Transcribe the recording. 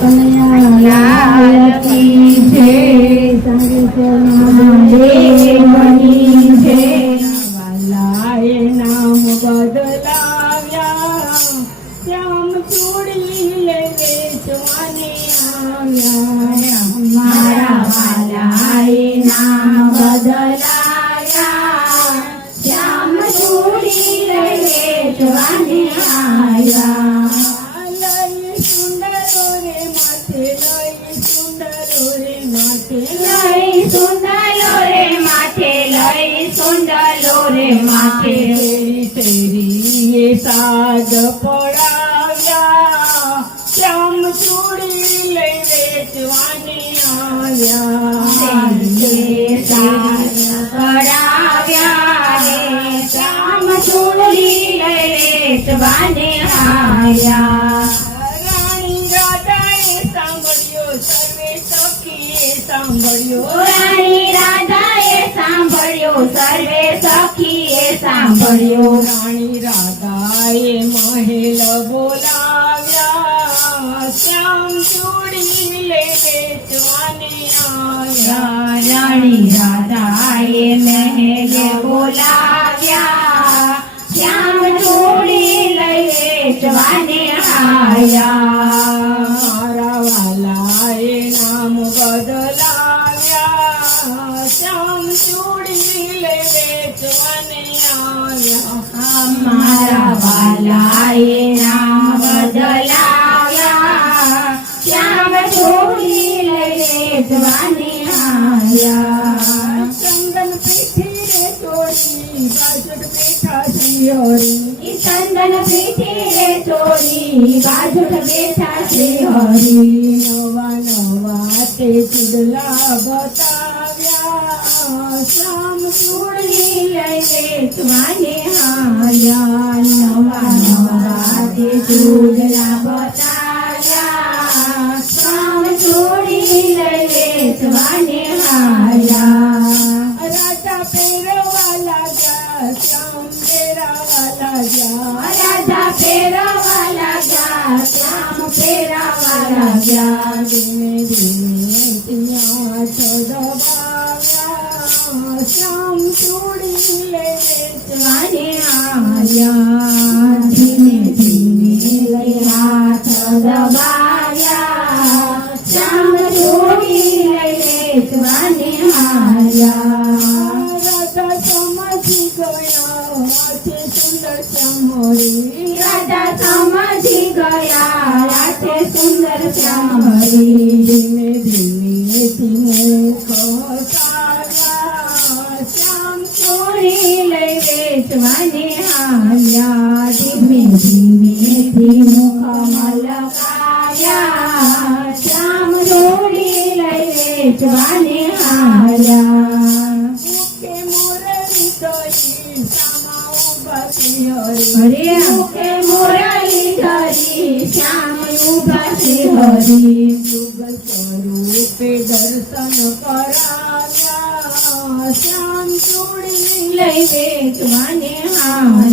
કનૈયા કી જય. દેવની જય. વાલાએ નામ બદલાવ્યા, શ્યામ ચૂડી લે વેચવાને આવ્યા. મારા વાલાએ નામ બદલાયા, શ્યામ ચૂડી લે વેચવાને આવ્યા. લઈ સુંદરો રે માથે, લઈ સુંદરો રે માથે, લઈ સુંદરો રે માથે, લઈ સુંદરો રે માથે. તેરી સાજ પડાવ્યા, શ્યામ ચૂડી લઈ વેચવાને આવ્યા. પડાવ્યા રે શ્યામ ચૂડી લઈ વેચવાને આવ્યા. રાણી રાધાએ સાંભળ્યો, સર્વે સખીએ સાંભળ્યો. રાણી રાધાએ સાંભળ્યો, સર્વે સખીએ સાંભળ્યો. રાણી રાધાએ મહેલ બોલાવ્યા, શ્યામ ચૂડી લે વેચવાને આવ્યા. રાણી રાધાએ મહેલે બોલાવ્યા, શ્યામ ચૂડી લઈ વેચવાને આવ્યા. મારા વાલાએ નામ બદલાવ્યા, શ્યામ ચૂડી લે વેચવાને આવ્યા. મારા વાલાએ નામ બદલાવ્યા, શ્યામ ચૂડી લઈ વેચવાને આવ્યા. ચંદન પીઠી રે ચોરી, બાજટ બેઠા શ્રીહરી. ચંદન પીઠે રે ચોરી, બાજુટ બેઠા શ્રી હરી. નવા નવા તે ચૂડલા બતાવ્યા, શ્યામ ચૂડી લઈ વેચવાને આવ્યા. નવા નવા તે ચૂડલા બતાવ્યા, શ્યામ ચૂડી લઈ વેચવાને આવ્યા. રાજા પહેરવા લાગ્યા, શ્યામ પહેરાવા લાગ્યા. રાજા પહેરવા લાગ્યા, શ્યામ પહેરાવા લાગ્યા. ધીમે ધીમે ત્યાં દબાવ્યા, શ્યામ ચૂડી લે વેચવાને આવ્યા. ધીમે ધીમે હાથ દબાવ્યા, શ્યામ ચૂડી લઈ વેચવાને આવ્યા. રાજા સમજી ગયા, હાથે સુંદર શ્યામળી. રાજા સમજી ગયા, હાથે સુંદર શ્યામળી. ધીમે ધીમે મુખ હસાવ્યા, શ્યામ ચૂડી લઈ વેચવાને આવ્યા. ધીમે ધીમે મુખ મલકાવ્યા, શ્યામ ચૂડી લઈ વેચવાને આવ્યા. મુખે મુરલી ધરી, સામા ઉભા શ્રીહરી. હરે મુખે મુરલી ધરી, શ્યામ ઉભા શ્રી હરી. યુગ સ્વરૂપે દર્શન કરાવ્યા, શ્યામ ચૂડી લઈ વેચવાને આવ્યા.